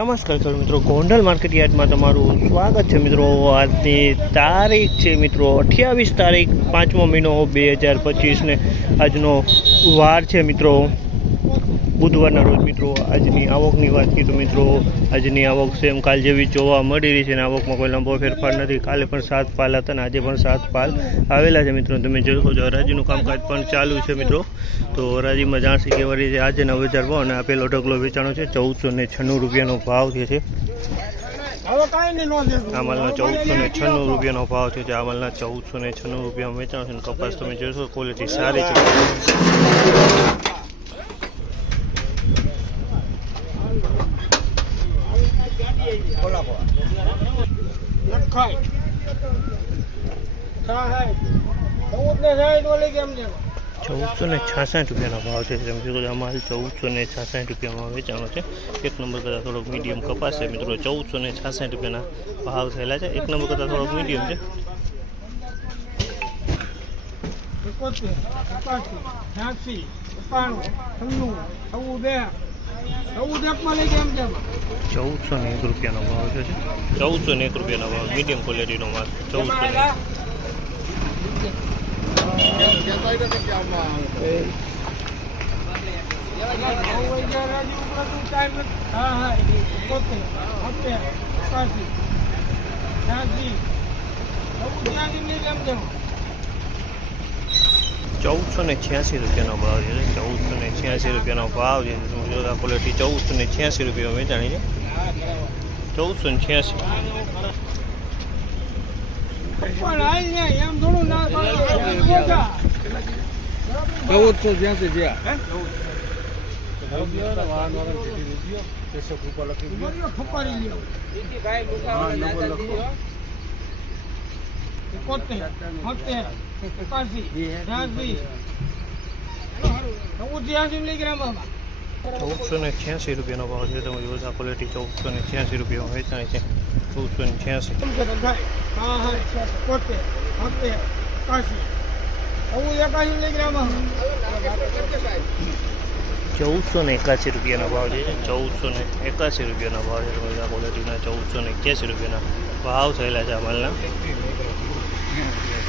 નમસ્કાર સર મિત્રો, ગોંડલ માર્કેટ યાર્ડમાં તમારું સ્વાગત છે મિત્રો. આજની તારીખ છે મિત્રો, અઠ્યાવીસ તારીખ પાંચમો મહિનો બે હજાર પચીસને આજનો વાર છે મિત્રો. બુધવારના રોજ મિત્રો આજની આવકની વાત કરીએ તો મિત્રો. આજની આવક સેમ કાલ જેવી જોવા મળી રહી છે અને આવકમાં કોઈ લાંબો ફેરફાર નથી. કાલે પણ સાત પાલ હતા અને આજે પણ સાત પાલ આવેલા છે મિત્રો. તમે જોશો છો હરાજીનું કામકાજ પણ ચાલુ છે મિત્રો. તો હરાજીમાં જાણશે કેવા રીતે આજે નવ હજારમાં અને આપેલો ઢગલો વેચાણો છે. ચૌદસો ને છન્નું રૂપિયાનો ભાવ છે છે આ માલના ચૌદસો ને છન્નું રૂપિયાનો ભાવ છે જે આ માલના ચૌદસો ને છન્નું રૂપિયામાં વેચાણો છે. કપાસ તમે જોશો ક્વોલિટી સારી છે. ચૌદસો ને છાસઠ રૂપિયાનો ભાવ છે તમે જોશો આ માલ ચૌદસો ને છાસઠ રૂપિયામાં વેચાણો છે. એક નંબર કરતાં થોડોક મીડિયમ કપાસ છે મિત્રો ચૌદસો ને છાસઠ રૂપિયાના ભાવ થયેલા છે. એક નંબર કરતાં થોડોક મીડિયમ છે. એકાણું છન્નું ચૌદ. એકમાં લઈ ગયા એમ. કેમ ચૌદસો ને એક રૂપિયાનો ભાવ છે ચૌદસો ને એક રૂપિયાનો ભાવ મીડિયમ ક્વોલિટીનો માલ ચૌદસો ને એક. હા હા એકોતેર બોતેર એકાસી છ્યાસી ચૌદ ત્યાંથી લઈ ગયા એમ કેમ ચૌદસો ને છ્યાસી રૂપિયાનો ભાવ છે ચૌદસો ને છ્યાસી રૂપિયાનો ભાવ છે. જોતા ક્વોલિટી ચૌદસો ને છ્યાસી રૂપિયા વેચાણી છે. ચૌદસો ને છ્યાસી. ચૌદસો છ્યાસી જ્યાં લ્યો એકોતેર બોતેર એકાસી છ્યાસી ચૌદ ત્યાંથી લઈ ગયા ચૌદસો ને છ્યાસી રૂપિયાનો ભાવ છે. તમે આ ક્વોલિટી ચૌદસો ને છ્યાસી રૂપિયામાં વેચાણી છે. ચૌદસો ને છ્યાસી. ચૌદસો ને એકાસી રૂપિયાનો ભાવ છે. ચૌદસો ને એકાસી રૂપિયાનો ભાવ છે. તમે આ ક્વોલિટીના ચૌદસો ને એક્યાસી રૂપિયાના ભાવ થયેલા છે આ માલના.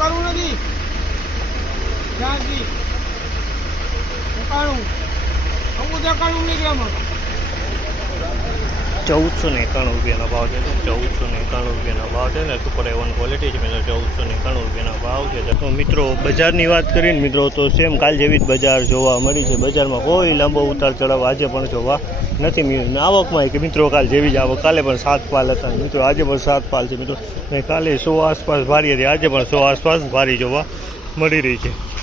છત્રીસ નથી. એકાસી નથી ત્યાંસી એકાણું ચૌદ એકાણું નહીં ગ્રામમાં ચૌદસો ને એકાણું રૂપિયાનો ભાવ છે. ચૌદસો ને એકાણું રૂપિયાનો ભાવ છે ને સુપર એવન ક્વોલિટી છે મિત્રો. ચૌદસો ને એકાણું રૂપિયાનો ભાવ છે. તો મિત્રો, બજારની વાત કરીને મિત્રો, તો સેમ કાલ જેવી જ બજાર જોવા મળી છે. બજારમાં કોઈ લાંબો ઉતાર ચઢાવ આજે પણ જોવા નથી મળ્યું. આવકમાં કે મિત્રો, કાલ જેવી જ આવક. કાલે પણ સાત પાલ હતા. મિત્રો, આજે પણ સાત પાલ છે મિત્રો. ને કાલે સો આસપાસ ભારી હતી. આજે પણ સો આસપાસ ભારી જોવા મળી રહી છે.